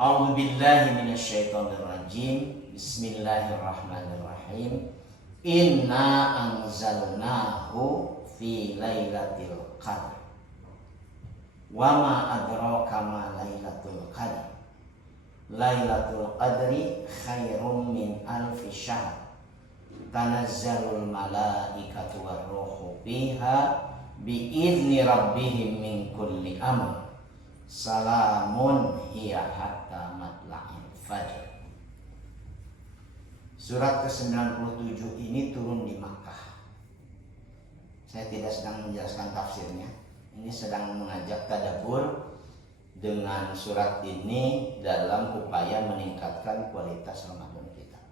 A'udzu billahi minasyaitonir rajim. Bismillahirrahmanirrahim. Inna anzalnahu fi lailatul qadar. Wa ma adraka ma lailatul qadar. Lailatul qadri khairum min alfi syahr. Tanazzalul malaikatu warruhu fiha bi'izni rabbihim min kulli amr. Salamun hiya hatta matla'il fajr. Surat ke-97 ini turun di Makkah. Saya tidak sedang menjelaskan tafsirnya. Ini sedang mengajak tadabbur dengan surat ini dalam upaya meningkatkan kualitas Ramadan kita.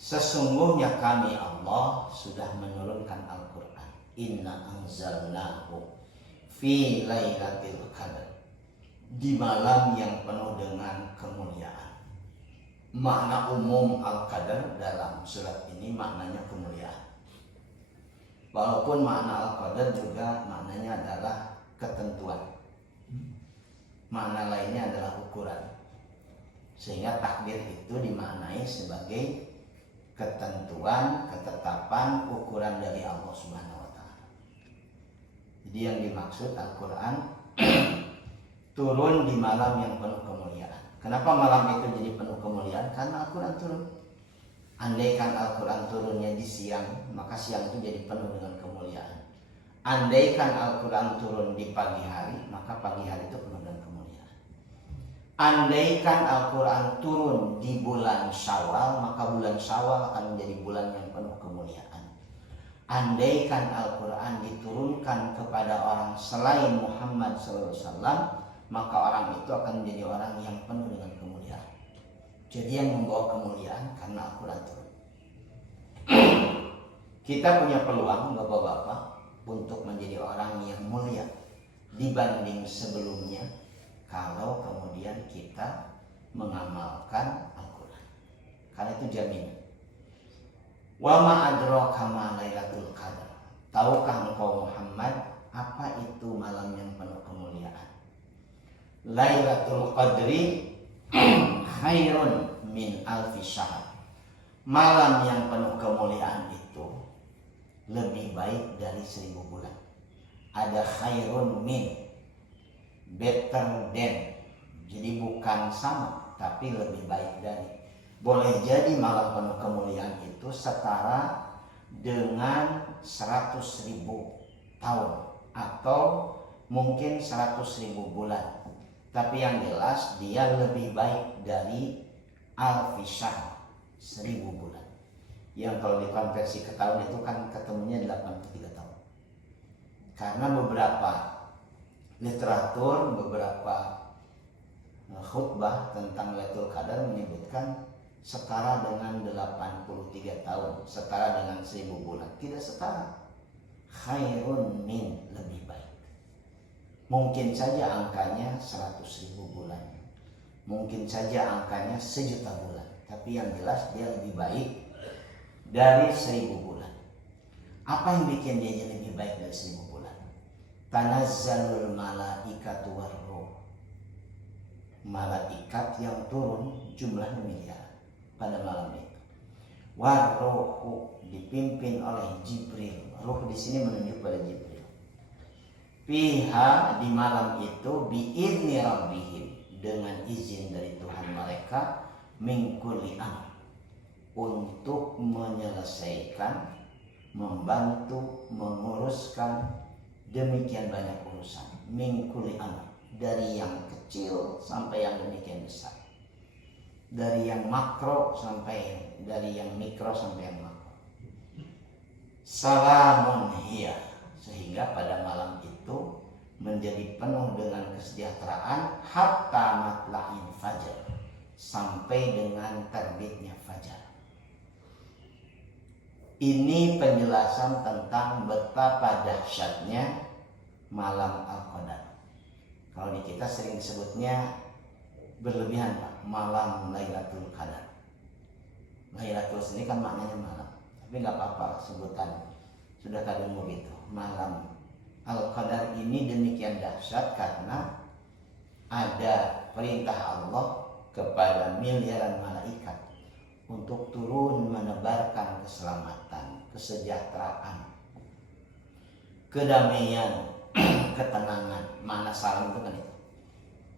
Sesungguhnya kami Allah sudah menurunkan Al-Quran. Inna anzalnahu fi lailatul qadar, di malam yang penuh dengan kemuliaan. Makna umum al-qadar dalam surat ini maknanya kemuliaan. Walaupun makna al-qadar juga maknanya adalah ketentuan. Makna lainnya adalah ukuran. Sehingga takdir itu dimaknai sebagai ketentuan, ketetapan, ukuran dari Allah Subhanahu wa taala. Jadi yang dimaksud Al-Quran turun di malam yang penuh kemuliaan. Kenapa malam itu jadi penuh kemuliaan? Karena Al-Quran turun. Andaikan Al-Quran turunnya di siang, maka siang itu jadi penuh dengan kemuliaan. Andaikan Al-Quran turun di pagi hari, maka pagi hari itu penuh dengan kemuliaan. Andaikan Al-Quran turun di bulan Syawal, maka bulan Syawal akan menjadi bulan yang penuh kemuliaan. Andaikan Al-Quran diturunkan kepada orang selain Muhammad SAW, maka orang itu akan menjadi orang yang penuh dengan kemuliaan. Jadi yang membawa kemuliaan karena Al-Quran turun. Kita punya peluang bapak-bapak untuk menjadi orang yang mulia dibanding sebelumnya kalau kemudian kita mengamalkan Al-Quran. Karena itu jaminan. Wa ma adraka ma lailatul qadar. Tahukah engkau Muhammad apa itu malam yang penuh kemuliaan? Lailatul qadri khairun min alfi syahr. Malam yang penuh kemuliaan itu lebih baik dari 1000 bulan. Ada khairun min, better than. Jadi bukan sama, tapi lebih baik dari. Boleh jadi malam penuh kemuliaan itu setara dengan 100.000 tahun atau mungkin 100.000 bulan. Tapi yang jelas dia lebih baik dari alfi syahr, 1000 bulan. Yang kalau dikonversi ke tahun itu kan ketemunya 83 tahun. Karena beberapa literatur, beberapa khutbah tentang Lailatul Qadar menyebutkan setara dengan 83 tahun, setara dengan 1000 bulan. Tidak setara. Khairun min, lebih baik. Mungkin saja angkanya 100.000 bulan. Mungkin saja angkanya 1.000.000 bulan. Tapi yang jelas dia lebih baik dari 1000 bulan. Apa yang bikin dia lebih baik dari 1000 bulan? Tanazzalul malaikatu warruh. Malaikat yang turun jumlahnya miliaran pada malam itu. Warruhu, dipimpin oleh Jibril. Ruh di sini menunjuk pada Jibril. Fiha, di malam itu, bi'izni rabbihim, dengan izin dari Tuhan mereka, min kulli amr, untuk menyelesaikan, membantu, menguruskan demikian banyak urusan. Min kulli amr, dari yang kecil sampai yang demikian besar. Dari yang makro sampai dari yang mikro sampai yang makro. Salamun hiya, sehingga pada malam itu menjadi penuh dengan kesejahteraan hatta matla'il fajar, sampai dengan terbitnya fajar. Ini penjelasan tentang betapa dahsyatnya malam Al-Qadar. Kalau di kita sering disebutnya berlebihan, Pak, malam Lailatul Qadar. Lailatul sini kan maknanya malam, tapi nggak apa-apa sebutan sudah kadang begitu. Malam Al-Qadar ini demikian dahsyat karena ada perintah Allah kepada miliaran malaikat untuk turun menebarkan keselamatan, kesejahteraan, kedamaian, ketenangan. Mana salam itu kan itu,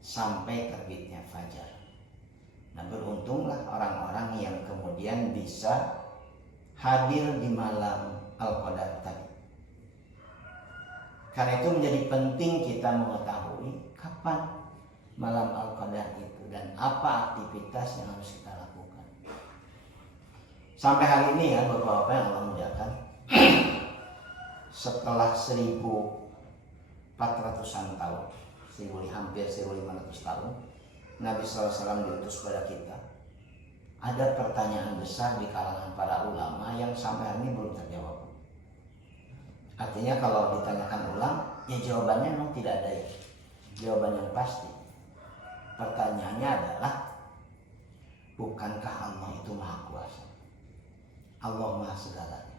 sampai terbitnya fajar. Nah, beruntunglah orang-orang yang kemudian bisa hadir di malam Al-Qadar tadi. Karena itu menjadi penting kita mengetahui kapan malam Al-Qadar itu dan apa aktivitas yang harus kita lakukan. Sampai hari ini ya Bapak-bapak yang Allah muliakan, setelah 1400-an tahun, hampir 1500 tahun Nabi SAW diutus pada kita, ada pertanyaan besar di kalangan para ulama yang sampai hari ini belum terjawab. Artinya kalau ditanyakan ulang, ya jawabannya memang tidak ada ya, jawaban yang pasti. Pertanyaannya adalah, bukankah Allah itu maha kuasa? Allah maha segalanya.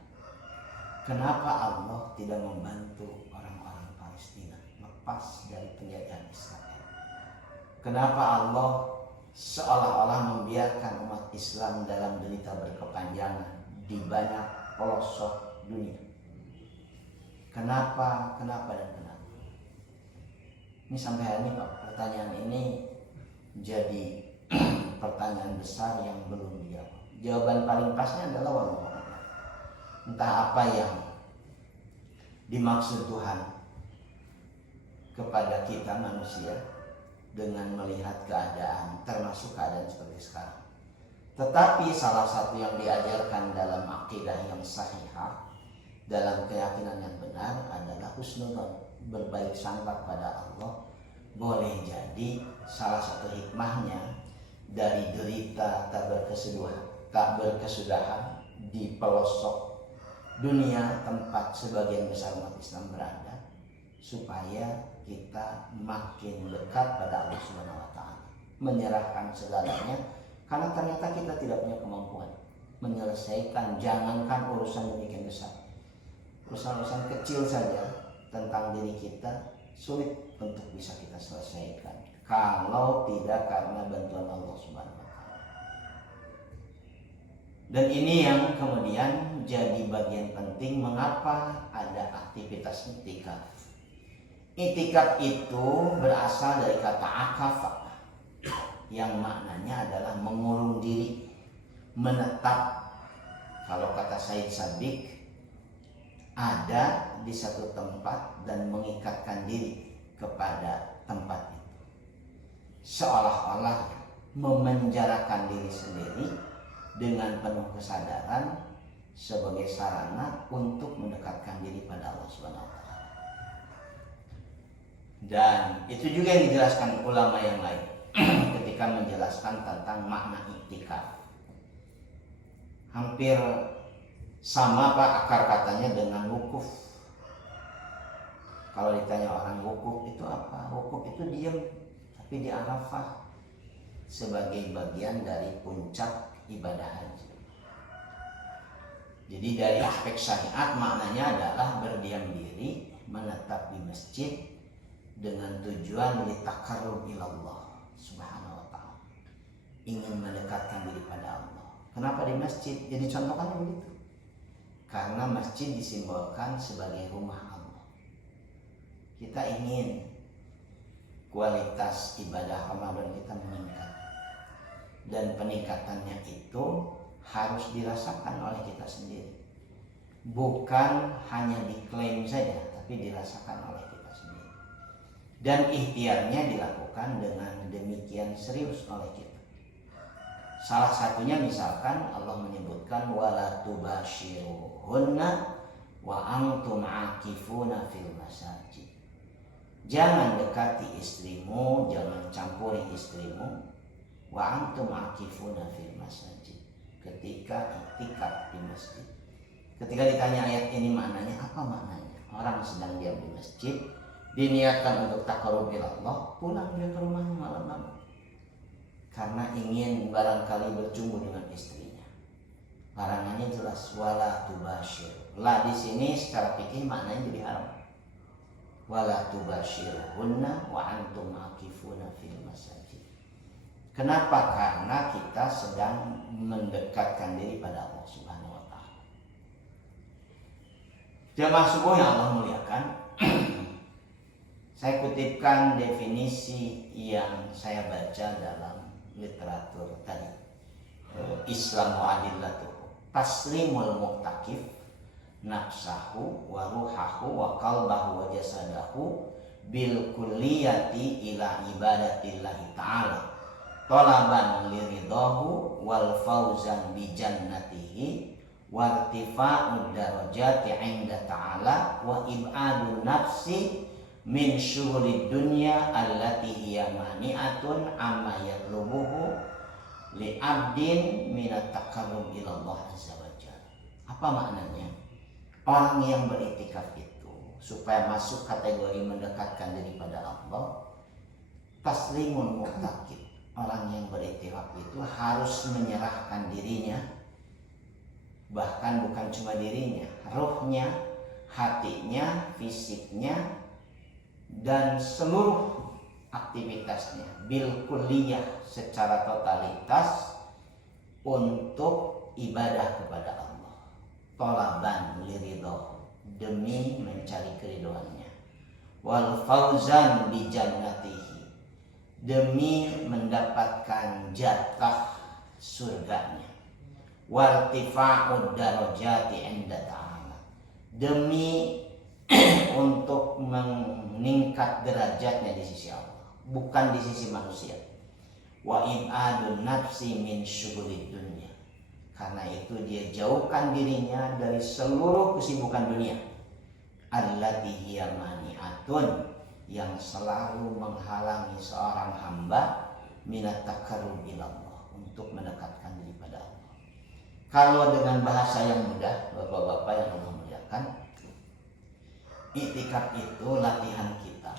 Kenapa Allah tidak membantu orang-orang Palestina lepas dari penjajahan Israel? Kenapa Allah seolah-olah membiarkan umat Islam dalam derita berkepanjangan di banyak pelosok dunia? Kenapa, dan kenapa? Ini sampai hari ini Pak, pertanyaan ini jadi pertanyaan besar yang belum dijawab. Jawaban paling pasnya adalah wallahu a'lam. Entah apa yang dimaksud Tuhan kepada kita manusia dengan melihat keadaan, termasuk keadaan seperti sekarang. Tetapi salah satu yang diajarkan dalam akidah yang sahihah, dalam keyakinan yang benar adalah husnudzon, berbaik sangka pada Allah. Boleh jadi salah satu hikmahnya dari derita tak berkesudahan di pelosok dunia tempat sebagian besar umat Islam berada, supaya kita makin dekat pada Allah Subhanahu wa taala, menyerahkan segalanya, karena ternyata kita tidak punya kemampuan menyelesaikan, jangankan urusan demikian besar, urusan-urusan kecil saja tentang diri kita sulit untuk bisa kita selesaikan kalau tidak karena bantuan Allah Subhanahu wa taala. Dan ini yang kemudian jadi bagian penting mengapa ada aktivitas iktikaf. Iktikaf itu berasal dari kata akafah, yang maknanya adalah mengurung diri, menetap. Kalau kata Said Sabiq, ada di satu tempat dan mengikatkan diri kepada tempat itu, seolah-olah memenjarakan diri sendiri dengan penuh kesadaran sebagai sarana untuk mendekatkan diri pada Allah Subhanahu wa taala. Dan itu juga yang dijelaskan ulama yang lain ketika menjelaskan tentang makna iktikaf. Hampir sama Pak akar katanya dengan wukuf. Kalau ditanya orang wukuf itu apa? Wukuf itu diam tapi di Arafah sebagai bagian dari puncak ibadah haji. Jadi dari aspek syariat maknanya adalah berdiam diri, menetap di masjid dengan tujuan litaqarrub ilallah Subhanahu wa taala, ingin mendekatkan diri pada Allah. Kenapa di masjid? Jadi contohkan begitu. Karena masjid disimbolkan sebagai rumah Allah. Kita ingin kualitas ibadah Ramadan kita meningkat, dan peningkatannya itu harus dirasakan oleh kita sendiri, bukan hanya diklaim saja, tapi dirasakan oleh kita sendiri. Dan ikhtiarnya dilakukan dengan demikian serius oleh kita. Salah satunya misalkan Allah menyebutkan wala tubashiruhunna wa antum akifuna fil masajid. Jangan dekati istrimu, jangan campuri istrimu, wa antum akifuna fil masajid, ketika iktikaf di masjid. Ketika ditanya ayat ini maknanya apa, maknanya orang sedang diam di masjid, diniatkan untuk taqarrub ila Allah, pulang dia ke rumahnya malam-malam karena ingin barangkali bercumbu dengan istrinya. Larangannya jelas wala tubashir. La di sini secara fikih maknanya jadi haram. Wala tubashirhunna wa antum akifuna fil Kenapa? Karena kita sedang mendekatkan diri pada Allah Subhanahu wa taala. Jamaah subuh yang Allah muliakan, saya kutipkan definisi yang saya baca dalam literatur tadi. Islamu adillatuhu taslimul muqtakif nafsahu wa ruhahu wa qalbahu wa jasadahu bil kulliyati ila ibadatillahi ta'ala talaban liridahu wal fauzan bi jannatihi wa irtifa'ud darajati 'inda ta'ala wa ib'adun nafsi min syughulid dunya allati hiya mani'atun amma yatlubuhu li abdin minat taqarrub ila Allah azza wa jalla. Apa maknanya? Orang yang beriktikaf itu supaya masuk kategori mendekatkan diri pada Allah, taslimul muqtakib. Orang yang beriktikaf itu harus menyerahkan dirinya, bahkan bukan cuma dirinya, ruhnya, hatinya, fisiknya, dan seluruh aktivitasnya bil kulliyah secara totalitas untuk ibadah kepada Allah, talaban liridho, demi mencari keridhoannya, wal fauzan bi jannatihi, demi mendapatkan jatah surganya, wartifa'ud darajati 'inda ta'ala, demi untuk meningkat derajatnya di sisi Allah, bukan di sisi manusia. Wa ib'adun nafsi min syughulid dunya, karena itu dia jauhkan dirinya dari seluruh kesibukan dunia. Allati hiya mani'atun, yang selalu menghalangi seorang hamba minat taqarrub ila Allah, untuk mendekatkan diri pada Allah. Kalau dengan bahasa yang mudah, Bapak-bapak yang Allah muliakan, iktikaf itu latihan kita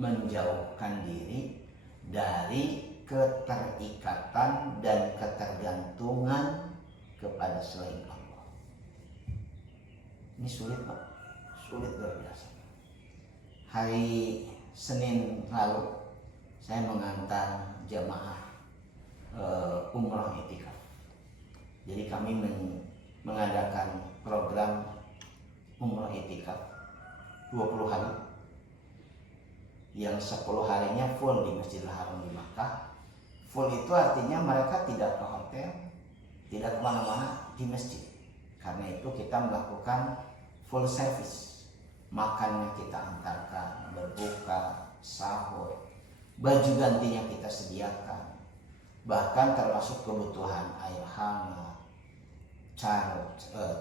menjauhkan diri dari keterikatan dan ketergantungan kepada selain Allah. Ini sulit, Pak. Sulit luar biasa. Hari Senin lalu saya mengantar jamaah umrah iktikaf. Jadi kami mengadakan program umrah iktikaf 20 hari, yang 10 harinya full di Masjidil Haram di Makkah. Full itu artinya mereka tidak ke hotel, tidak kemana-mana, di masjid. Karena itu kita melakukan full service. Makannya kita antarkan, berbuka, sahur, baju gantinya kita sediakan, bahkan termasuk kebutuhan air hangat,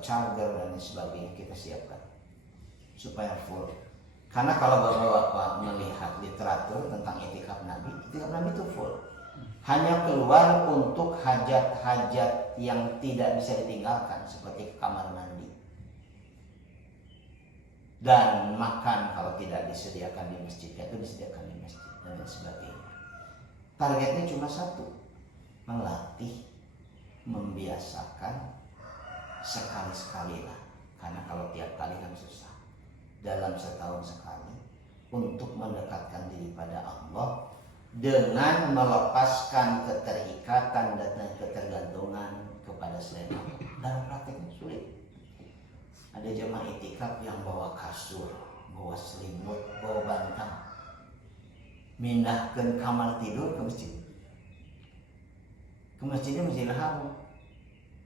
charger dan sebagainya kita siapkan supaya full. Karena kalau Bapak-bapak melihat literatur tentang iktikaf Nabi itu full. Hanya keluar untuk hajat-hajat yang tidak bisa ditinggalkan, seperti ke kamar mandi dan makan kalau tidak disediakan di masjid, itu disediakan di masjid dan sebagainya. Targetnya cuma satu, melatih, membiasakan sekali-sekali lah, karena kalau tiap kali kan susah. Dalam setahun sekali untuk mendekatkan diri pada Allah dengan melepaskan keterikatan dan ketergantungan kepada selain Allah. Dalam prakteknya sulit. Ada jemaah iktikaf yang bawa kasur, bawa selimut, bawa bantal, mindahkan kamar tidur ke masjid. Ke masjidnya Masjidil Haram,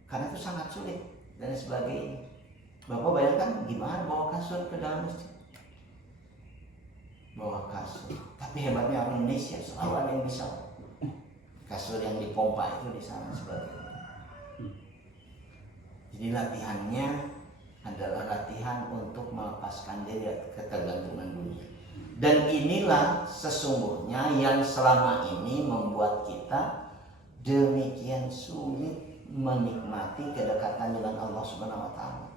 karena itu sangat sulit dan sebagainya. Bapak bayangkan gimana bawa kasur ke dalam masjid. Bawa kasur. Tapi hebatnya orang Indonesia selalu ada yang bisa. Kasur yang dipompa itu di sana sebagainya. Jadi latihannya adalah latihan untuk melepaskan diri dari ketergantungan dunia. Dan inilah sesungguhnya yang selama ini membuat kita demikian sulit menikmati kedekatan dengan Allah Subhanahu wa taala.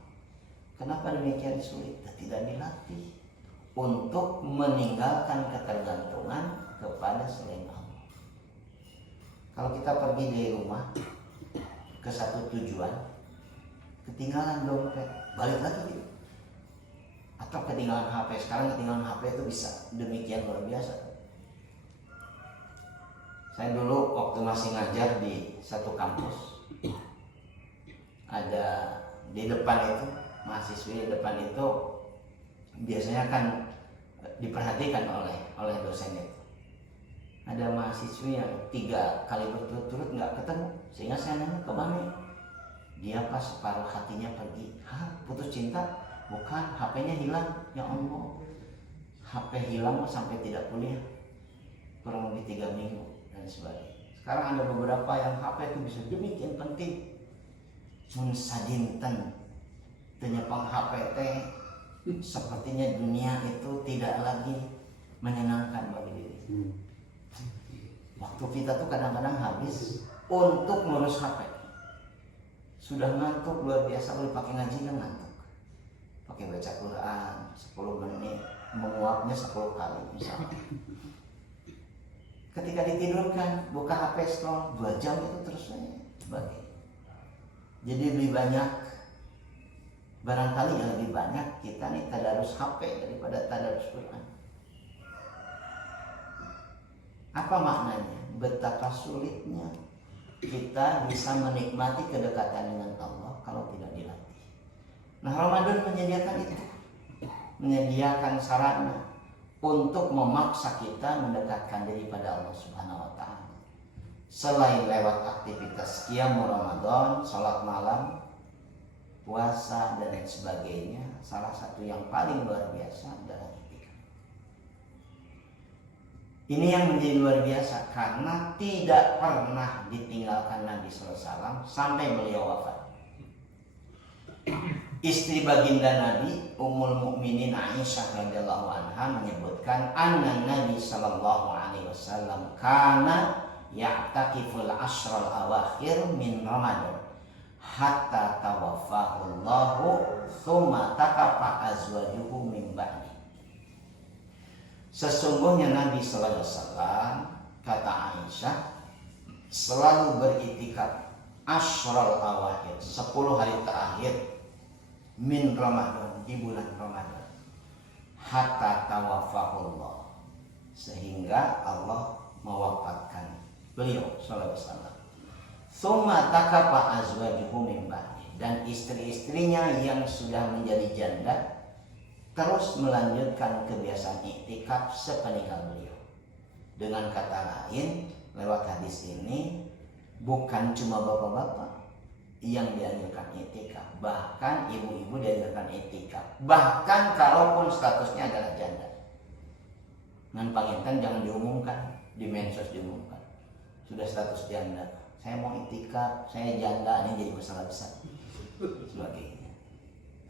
Kenapa demikian sulit? Tidak dilatih untuk meninggalkan ketergantungan kepada selain Allah. Kalau kita pergi dari rumah ke satu tujuan, ketinggalan dompet, balik lagi. Atau ketinggalan HP, sekarang ketinggalan HP itu bisa demikian luar biasa. Saya dulu waktu masih ngajar di satu kampus, ada di depan itu, mahasiswi di depan itu biasanya kan diperhatikan oleh dosen itu. Ada mahasiswi yang 3 kali berturut-turut nggak ketemu, sehingga saya nanya kemana. Dia pas separuh hatinya pergi. Putus cinta? Bukan, HP-nya hilang. Ya Allah, HP hilang sampai tidak kuliah kurang lebih 3 minggu dan sebagainya. Sekarang ada beberapa yang HP itu bisa demikian penting, mun sadinten tenyepang HP teh sepertinya dunia itu tidak lagi menyenangkan bagi diri. Waktu kita tuh kadang-kadang habis untuk ngurus HP. Sudah ngantuk luar biasa, kalau pakai ngaji kan ngantuk. Pakai baca Quran 10 menit, menguapnya 10 kali misalnya. Ketika ditidurkan, buka HP scroll 2 jam itu terus bagi. Jadi lebih banyak, barangkali yang lebih banyak kita nih tadarus HP daripada tadarus Quran. Apa maknanya? Betapa sulitnya kita bisa menikmati kedekatan dengan Allah kalau tidak dilatih. Nah, Ramadan menyediakan itu, menyediakan sarana untuk memaksa kita mendekatkan diri pada Allah Subhanahu wa taala. Selain lewat aktivitas qiyam Ramadan, salat malam, puasa dan lain sebagainya, salah satu yang paling luar biasa adalah itikaf. Ini yang menjadi luar biasa karena tidak pernah ditinggalkan Nabi SAW sampai beliau wafat. Istri baginda Nabi Ummul Mukminin Aisyah radhiyallahu anha menyebutkan anna Nabi sallallahu alaihi wasallam kana ya'takiful ashral awakhir min Ramadan hatta tawaffahu Allahu tsumma takafa azwajuhu min ba'di. Sesungguhnya Nabi sallallahu alaihi wasallam, kata Aisyah, selalu beritikaf ashral awakhir, 10 hari terakhir min Ramadan, di bulan Ramadan, hatta tawafahullah, sehingga Allah mewafatkan beliau sallallahu alaihi wasallam. Tsumma takafa azwajuhu min ba'di, dan istri-istrinya yang sudah menjadi janda terus melanjutkan kebiasaan iktikaf sepeninggal beliau. Dengan kata lain, lewat hadis ini bukan cuma bapak-bapak yang dianjurkan iktikaf, bahkan ibu-ibu dianjurkan iktikaf, bahkan kalaupun statusnya adalah janda. Ngan panginten jangan diumumkan, di medsos diumumkan sudah status janda, saya mau iktikaf, saya janda, ini jadi masalah besar sebagainya.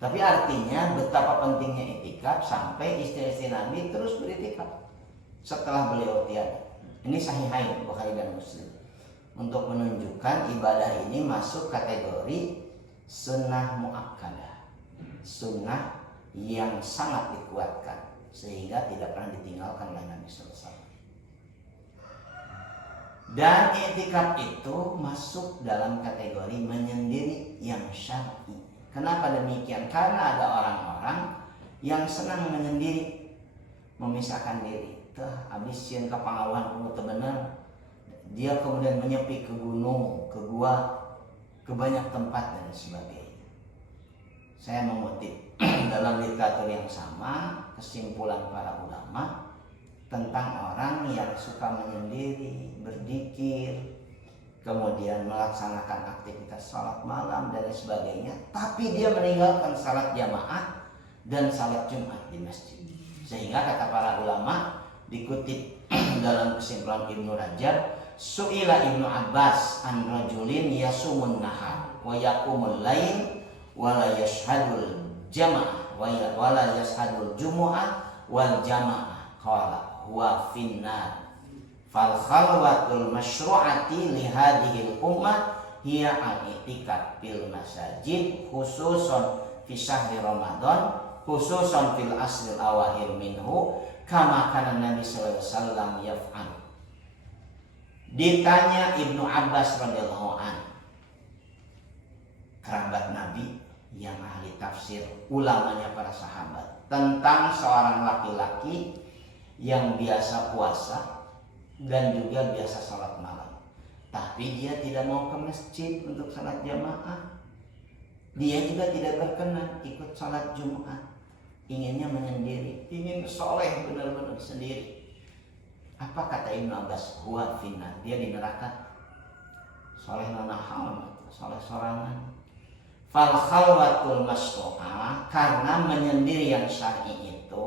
Tapi artinya betapa pentingnya iktikaf sampai istri-istri Nabi terus beriktikaf setelah beliau tiada. Ini Sahihain Bukhari dan Muslim, untuk menunjukkan ibadah ini masuk kategori sunnah muakkadah, sunnah yang sangat dikuatkan sehingga tidak pernah ditinggalkan oleh Nabi SAW. Dan iktikaf itu masuk dalam kategori menyendiri yang syar'i. Kenapa demikian? Karena ada orang-orang yang senang menyendiri, memisahkan diri. Tah habis sieun ka pangaluhan kudu teu bener. Dia kemudian menyepi ke gunung, ke gua, ke banyak tempat dan sebagainya. Saya mengutip dalam literatur yang sama kesimpulan para ulama tentang orang yang suka menyendiri, berzikir, kemudian melaksanakan aktivitas salat malam dan sebagainya, tapi dia meninggalkan salat jamaah dan salat Jumat di masjid. Sehingga kata para ulama, dikutip dalam kesimpulan Ibnu Rajab, Su'ila Ibnu Abbas an rajulin yasumun nahar wa yaqumul lail wa la yashhadul jamaah wa la yashhadul jumu'ah wal jamaah, qala huwa finnar. Fal khalwatul masyru'ati li hadhil ummah hiya al-i'tikaf fil masajid khususan fi syahri Ramadan, khususan fil asril awakhir minhu kama kana Nabi sallallahu alaihi wasallam yaf'al. Ditanya Ibnu Abbas radhiyallahu anhu, kerabat Nabi yang ahli tafsir, ulamanya para sahabat, tentang seorang laki-laki yang biasa puasa dan juga biasa sholat malam. Tapi dia tidak mau ke masjid untuk sholat jamaah. Dia juga tidak berkenan ikut sholat Jumat. Inginnya menyendiri, ingin soleh benar-benar sendiri. Apa kata Ibnu Abbas? Huwa finnar, dia di neraka. Soleh nanahal, soleh sorangan. Fal khalwatul masnu'ah, karena menyendiri yang syar'i itu,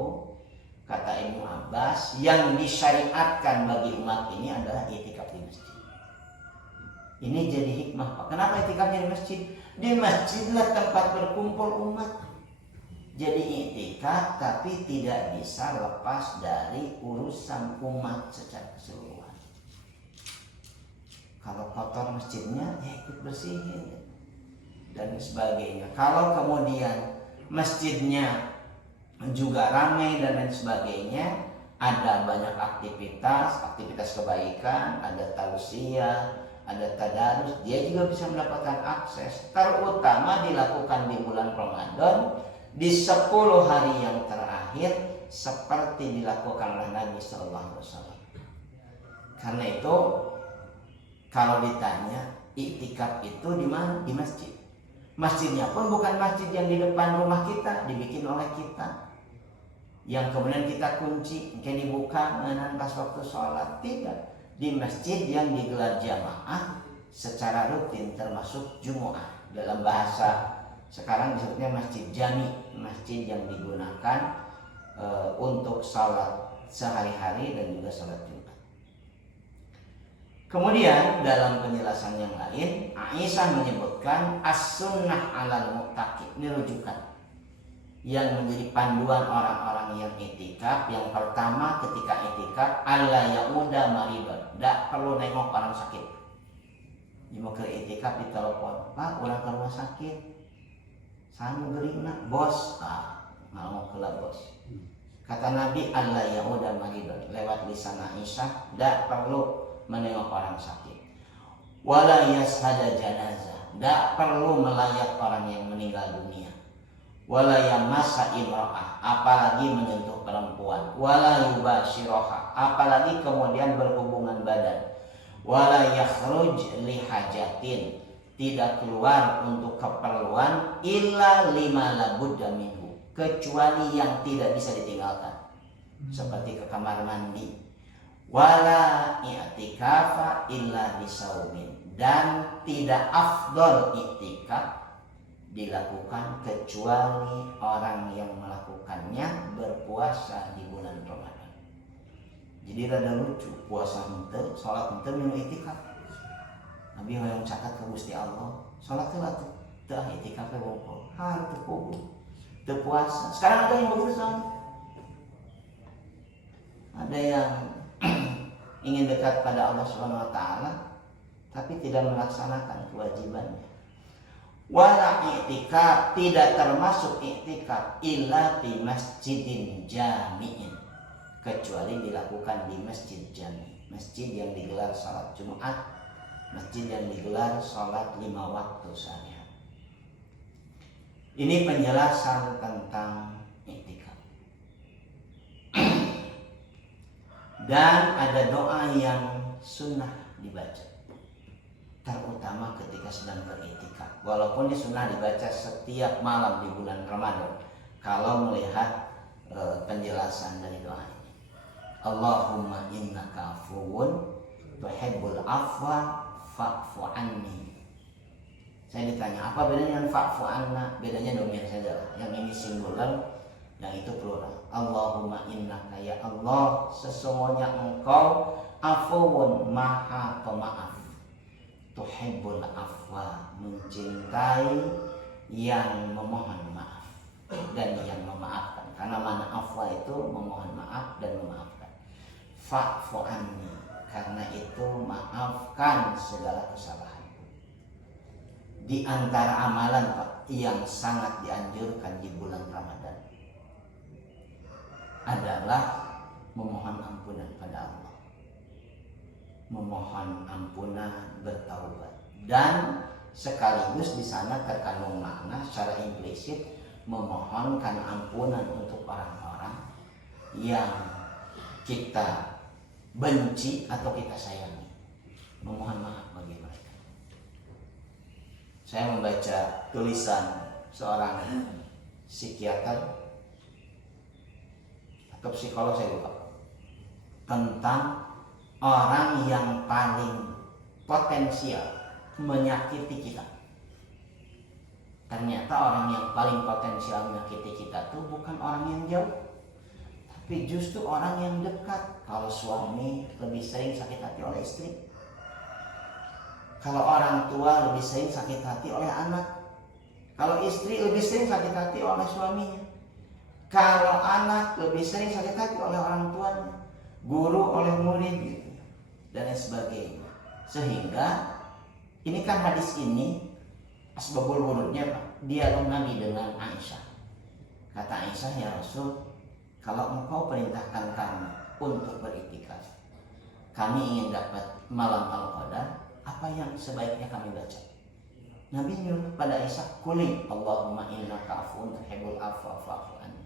kata Ibnu Abbas, yang disyariatkan bagi umat ini adalah i'tikaf di masjid. Ini jadi hikmah, Pak. Kenapa i'tikafnya di masjid? Di masjidlah tempat berkumpul umat. Jadi i'tikaf tapi tidak bisa lepas dari urusan umat secara keseluruhan. Kalau kotor masjidnya, ya ikut bersihin dan sebagainya. Kalau kemudian masjidnya juga ramai dan lain sebagainya, ada banyak aktivitas kebaikan, ada tausiah, ada tadarus, dia juga bisa mendapatkan akses. Terutama dilakukan di bulan Ramadan, di 10 hari yang terakhir, seperti dilakukan oleh Nabi SAW. Karena itu, kalau ditanya i'tikaf itu di mana? Di masjid. Masjidnya pun bukan masjid yang di depan rumah kita, dibikin oleh kita, yang kemudian kita kunci, mungkin dibuka pas waktu sholat. Tidak, di masjid yang digelar jamaah secara rutin, termasuk Jumu'ah. Dalam bahasa sekarang disebutnya masjid jami, masjid yang digunakan untuk sholat sehari-hari dan juga sholat Jumat. Kemudian dalam penjelasan yang lain, Aisyah menyebutkan as-sunnah alal muttaqi, ini rujukan yang menjadi panduan orang-orang yang i'tikaf. Yang pertama, ketika i'tikaf, alla ya'uda maridun, tidak perlu nengok orang sakit. Dia mau ke i'tikaf ditelepon, Pak, orang ke rumah sakit, sanu gerina, bos, mau ke bos. Kata Nabi, alla ya'uda maridun, lewat lisan Aisyah, tidak perlu menengok orang sakit. Wala yashhada janazah, tidak perlu melayat orang yang meninggal dunia. Wala yamassa imra'ah, apalagi menyentuh perempuan. Wala yubashiroha, apalagi kemudian berhubungan badan. Wala yakhruj li hajatin, tidak keluar untuk keperluan, illa lima labudda minhu, kecuali yang tidak bisa ditinggalkan, seperti ke kamar mandi. Wala i'tikafa illa bisaumin, dan tidak afdol i'tikaf dilakukan kecuali orang yang melakukannya berpuasa di bulan Ramadan. Jadi rada lucu, puasa henteu, salat henteu minum i'tikaf. Nabi hoyong catat ke Gusti Allah, salat teh atuh teu i'tikaf teh wongkol, teu kubu, teu puasa. Sekarang ada yang begitu soalnya. Ada yang ingin dekat pada Allah Subhanahu wa taala tapi tidak melaksanakan kewajibannya. Wala i'tikaf, tidak termasuk i'tikaf illa di masjidin jami'in, kecuali dilakukan di masjid jami, masjid yang digelar salat Jumat, masjid yang digelar salat 5 waktu sehari-hari. Ini penjelasan tentang i'tikaf. Dan ada doa yang sunnah dibaca, terutama ketika sedang beriktikaf. Walaupun ini sunnah dibaca setiap malam di bulan Ramadan, kalau melihat penjelasan dari doa ini. Allahumma innaka afuwun tuhibbul afwa fa'fu anni. Saya ditanya, apa bedanya dengan fa'fu anna? Bedanya domir saja. Yang ini singular, yang itu plural. Allahumma innaka, ya Allah, sesungguhnya engkau afuwun, maha pemaaf, tuhibbul afwa, mencintai yang memohon maaf dan yang memaafkan. Karena mana afwa itu memohon maaf dan memaafkan. Fa'fu anni, karena itu maafkan segala kesalahanku. Di antara amalan Pak yang sangat dianjurkan di bulan Ramadan adalah memohon ampunan pada Allah, memohon ampunan, bertaubat, dan sekaligus di sana terkandung makna secara implisit memohonkan ampunan untuk orang-orang yang kita benci atau kita sayangi. Memohon maaf bagi mereka. Saya membaca tulisan seorang psikiater atau psikolog, saya lupa, tentang orang yang paling potensial menyakiti kita. Ternyata orang yang paling potensial menyakiti kita itu bukan orang yang jauh, tapi justru orang yang dekat. Kalau suami lebih sering sakit hati oleh istri, kalau orang tua lebih sering sakit hati oleh anak, kalau istri lebih sering sakit hati oleh suaminya, kalau anak lebih sering sakit hati oleh orang tuanya, guru oleh murid gitu, dan lain sebagainya. Sehingga ini kan hadis ini asbabul wurudnya dialog Nabi dengan Aisyah. Kata Aisyah, ya Rasul, kalau engkau perintahkan kami untuk beriktikaf, kami ingin dapat malam Al-Qadar, apa yang sebaiknya kami baca? Nabi nyuruh pada Aisyah, Quli Allahumma innaka afuwun tuhibbul afwa fa'fu anni.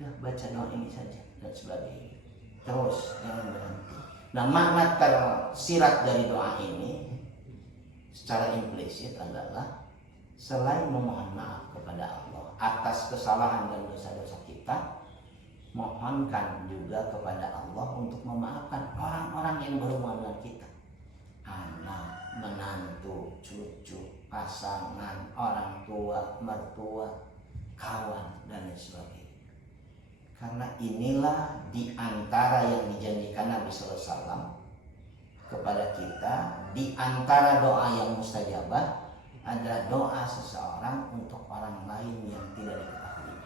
Udah baca doa ini saja dan sebagainya. Terus jangan berhenti. Nah, makna tersirat dari doa ini secara implisit adalah selain memohon maaf kepada Allah atas kesalahan dan dosa-dosa kita, mohonkan juga kepada Allah untuk memaafkan orang-orang yang berhubungan dengan kita. Anak, menantu, cucu, pasangan, orang tua, mertua, kawan, dan lain sebagainya. Karena inilah di antara yang dijanjikan Nabi SAW kepada kita, di antara doa yang mustajabah adalah doa seseorang untuk orang lain yang tidak diketahui.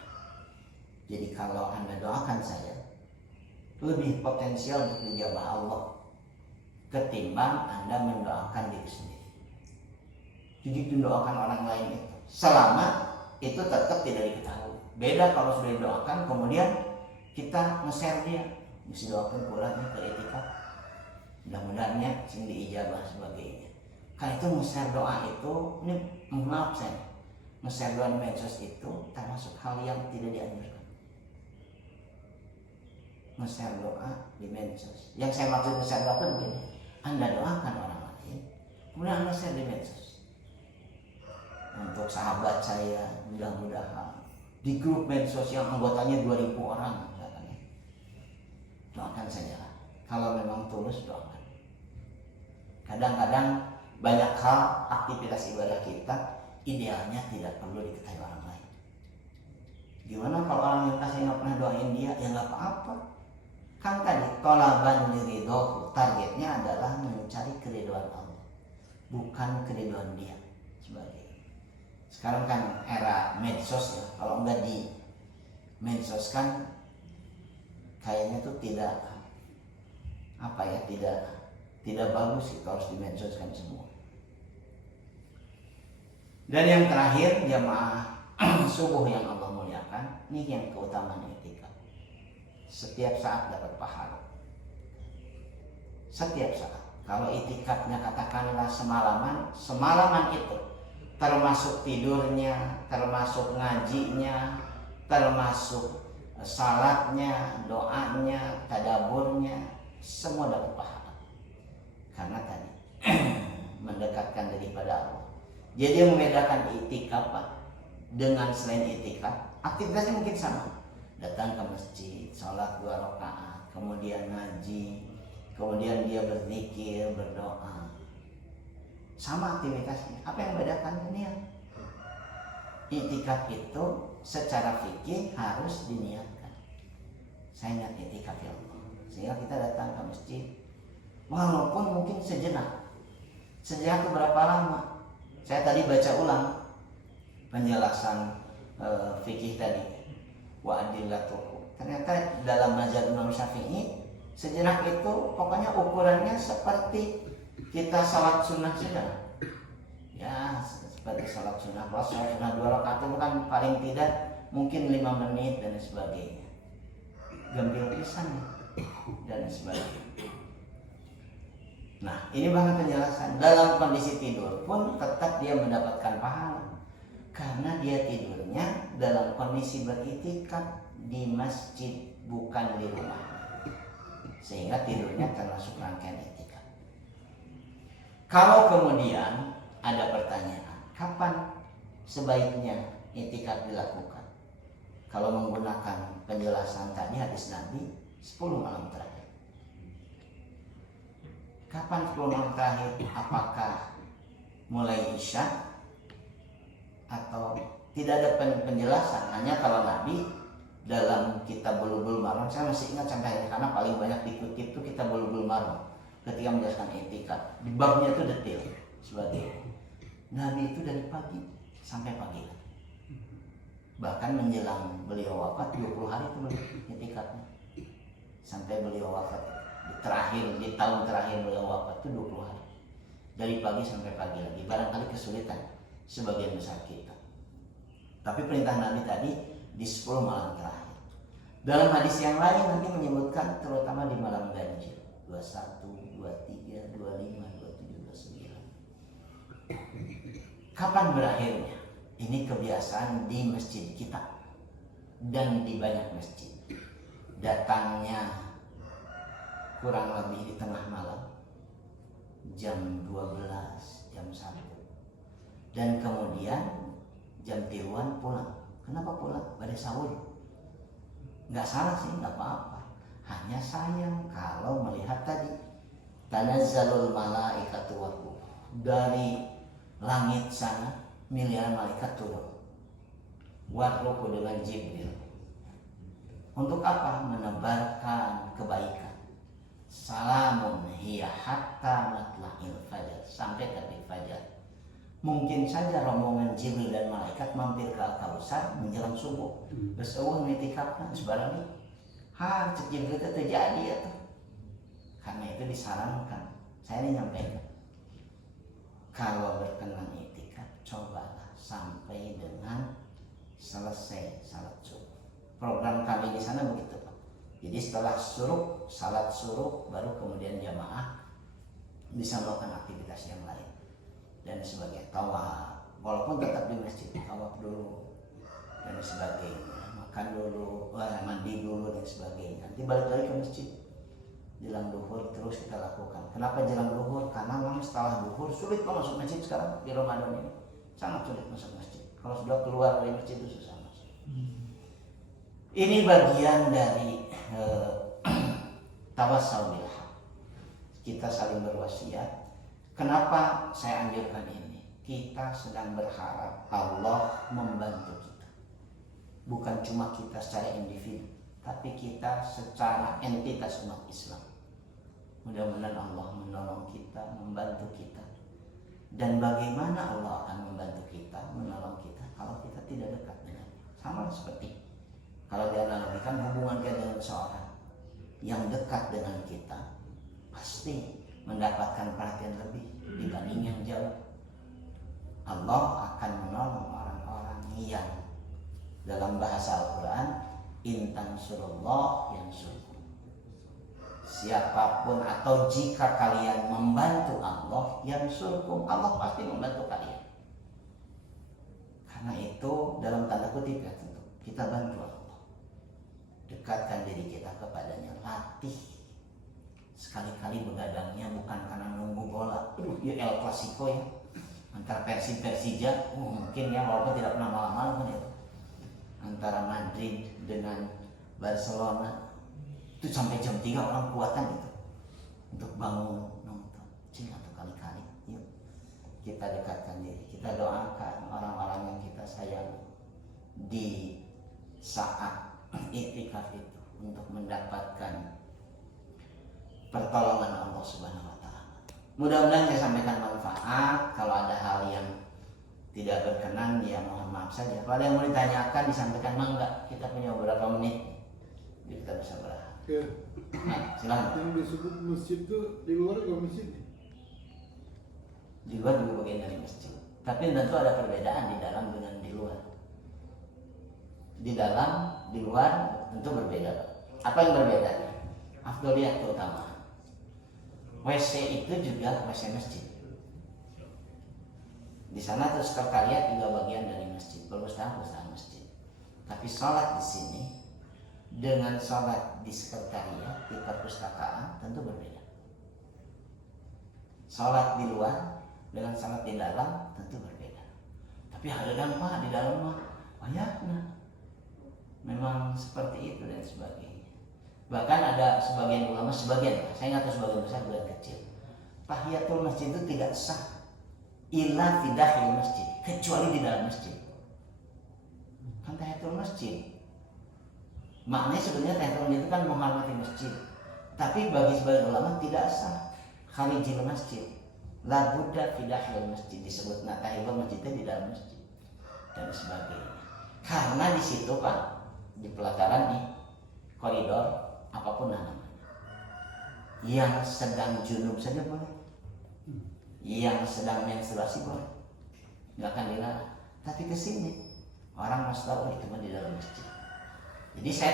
Jadi kalau Anda doakan saya, lebih potensial untuk dijabah Allah ketimbang Anda mendoakan diri sendiri. Jadi mendoakan orang lain itu, selama itu tetap tidak diketahui. Beda kalau sudah didoakan kemudian kita nge-share dia, mesti doakan pulangnya ke etika, mudah-mudahannya sing diijabah sebagainya. Karena itu nge-share doa itu, ini maaf saya, nge-share doa di medsos itu termasuk hal yang tidak dianjurkan. Nge-share doa di medsos, yang saya maksud nge-share doa itu begini, Anda doakan orang lain, kemudian Anda share di medsos. Untuk sahabat saya, mudah-mudahan di grup medsos yang anggotanya 2000 orang, katanya, doakan saja lah. Kalau memang tulus, doakan. Kadang-kadang banyak hal aktivitas ibadah kita idealnya tidak perlu diketahui orang lain. Gimana kalau orang yang kasih nggak pernah doain dia, ya nggak apa-apa. Kan tadi tolaban liridho, targetnya adalah mencari keridhaan Allah, bukan keridhaan dia sebagai. Sekarang kan era medsos ya, kalau nggak di medsos kan kayaknya tuh tidak apa ya, tidak bagus sih kalau harus di medsos kan semua. Dan yang terakhir, jamaah subuh yang Allah muliakan, ini yang keutamaan etika. Setiap saat dapat pahala. Setiap saat. Kalau itikafnya katakanlah semalaman itu termasuk tidurnya, termasuk ngajinya, termasuk salatnya, doanya, tadaburnya, semua dapat pahala. Karena tadi mendekatkan diri pada Allah. Jadi yang membedakan itikaf dengan selain itikaf, aktivitasnya mungkin sama. Datang ke masjid, sholat 2 rakaat, kemudian ngaji, kemudian dia berzikir, berdoa. Sama aktivitasnya. Apa yang membedakan ini? Itikaf itu secara fikih harus diniatkan. Saya niat itikaf ya Allah. Sehingga kita datang ke masjid, walaupun mungkin sejenak. Sejenak itu berapa lama? Saya tadi baca ulang penjelasan fikih tadi. Wa adillatuhu. Ternyata dalam mazhab Imam Syafi'i sejenak itu pokoknya ukurannya seperti kita salat sunnah saja. Ya, seperti salat sunnah. Kalau salat sunnah 2 rakaat itu kan paling tidak mungkin 5 menit dan sebagainya. Gambir pisan dan sebagainya. Nah, ini bahkan penjelasan. Dalam kondisi tidur pun tetap dia mendapatkan pahala. Karena dia tidurnya dalam kondisi beriktikaf di masjid, bukan di rumah. sehingga tidurnya termasuk rangkaian i'tikaf. Kalau kemudian ada pertanyaan, kapan sebaiknya i'tikaf dilakukan? Kalau menggunakan penjelasan tadi hadis Nabi, 10 malam terakhir. Kapan 10 malam terakhir? Apakah mulai Isya atau tidak ada penjelasan? Hanya kalau Nabi dalam kitab Bulughul Maram, saya masih ingat sampai hari karena paling banyak dikutip itu kitab Bulughul Maram ketika menjelaskan i'tikaf. Di babnya itu detail sebagai Nabi itu dari pagi sampai pagi. Bahkan menjelang beliau wafat 20 hari itu beliau i'tikafnya. Sampai beliau wafat di tahun terakhir beliau wafat itu 20 hari. Dari pagi sampai pagi lagi. Barangkali kesulitan sebagian besar kita. Tapi perintah Nabi tadi di 10 malam terakhir. Dalam hadis yang lain nanti menyebutkan terutama di malam ganjil 21, 23, 25, 27, 29. Kapan berakhirnya? Ini kebiasaan di masjid kita dan di banyak masjid. Datangnya kurang lebih di tengah malam, jam 12, jam 1. Dan kemudian jam 3 pulang. Kenapa pulang? Pada sahur. Nggak salah sih, nggak apa-apa. Hanya sayang kalau melihat tadi tanazzalul malaikatu waruh, dari langit sana miliaran malaikat turun. Waruh dengan Jibril. Untuk apa? Menebarkan kebaikan. Salamun hiya hatta matla'il fajar, sampai terbit fajar. Mungkin saja rombongan Jibril dan malaikat mampir ke Al-Kautsar menjelang subuh. Berseueuh i'tikafna sebarang cek Jibril itu terjadi ya tuh. Karena itu disarankan. Saya ini nyampaikan. Kalau berkenan i'tikaf, cobalah sampai dengan selesai salat subuh. Program kami di sana begitu, Pak. Jadi setelah syuruk, salat syuruk, baru kemudian jamaah bisa melakukan aktivitas yang lain. Dan sebagai tawaf, walaupun tetap di masjid, tawaf dulu dan sebagainya, makan dulu, mandi dulu dan sebagainya. Nanti balik lagi ke masjid. Jelang duhur terus kita lakukan. Kenapa jelang duhur? Karena memang setelah duhur sulit masuk masjid sekarang di Ramadan ini. Sangat sulit masuk masjid. Kalau sudah keluar dari masjid itu susah masuk. Ini bagian dari tawassul bil haq. Kita saling berwasiat. Kenapa saya anjurkan ini? Kita sedang berharap Allah membantu kita. Bukan cuma kita secara individu, tapi kita secara entitas umat Islam. Mudah-mudahan Allah menolong kita, membantu kita. Dan bagaimana Allah akan membantu kita, menolong kita kalau kita tidak dekat dengannya? Sama seperti kalau dianalogikan hubungan kita dengan seorang yang dekat dengan kita, pasti mendapatkan perhatian lebih dibanding yang jauh. Allah akan menolong orang-orang yang dalam bahasa Al-Quran, intan surullah yang surkum. Siapapun atau jika kalian membantu Allah yang surkum, Allah pasti membantu kalian. Karena itu dalam tanda kutip ya tentu kita bantu Allah. Dekatkan diri kita kepadanya, latih. Sekali-kali begadangnya bukan karena nunggu bola. Ya El Clasico ya, antara Persija, mungkin ya walaupun tidak pernah malam-malam kan ya. Antara Madrid dengan Barcelona itu sampai jam 3 orang kuatan itu untuk bangun nonton. Atau kali-kali yuk kita dekatkan diri, kita doakan orang-orang yang kita sayang di saat i'tikaf itu untuk mendapatkan pertolongan Allah Subhanahu wa taala. Mudah-mudahan saya sampaikan manfaat. Kalau ada hal yang tidak berkenan ya mohon maaf saja. Kalau ada yang mau ditanyakan disampaikan mangga. Kita punya beberapa menit. Jadi kita bisa berharap. Ya. Nah, silakan. Yang disebut masjid itu di luar juga masjid. Di luar juga bagian dari masjid. Tapi tentu ada perbedaan di dalam dengan di luar. Di dalam, di luar tentu berbeda. Apa yang berbeda? Afdoliyah keutamaan. WC itu juga WC masjid. Di sana terus sekretariat juga bagian dari masjid, perpustakaan masjid. Tapi sholat di sini dengan sholat di sekretariat, di perpustakaan tentu berbeda. Sholat di luar dengan sholat di dalam tentu berbeda. Tapi ada dampak di dalam mah banyaknya. Memang seperti itu dan sebagainya. Bahkan ada sebagian ulama, sebagian, saya nggak tahu sebagian besar, sebagian kecil. Tahiyatul masjid itu tidak sah illa fi dakhil masjid, kecuali di dalam masjid. Kan tahiyatul masjid maknanya sebenarnya tahiyatul masjid itu kan menghormati masjid, tapi bagi sebagian ulama tidak sah kharijil masjid, la budda fi dakhil masjid, disebut tahiyatul masjidnya di dalam masjid dan sebagainya. Karena di situ Pak, di pelataran nih koridor apapun namanya, yang sedang junub saja boleh, yang sedang menstruasi boleh, nggak akan dilarang. Tapi ke sini orang harus tahu itu mah di dalam masjid. Jadi saya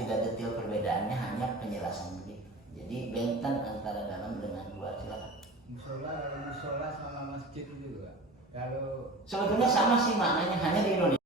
tidak detail perbedaannya, hanya penjelasan begitu. Jadi benten antara dalam dengan luar, silakan. Musola sama masjid juga. Kalau Sebetulnya sama sih maknanya, hanya di Indonesia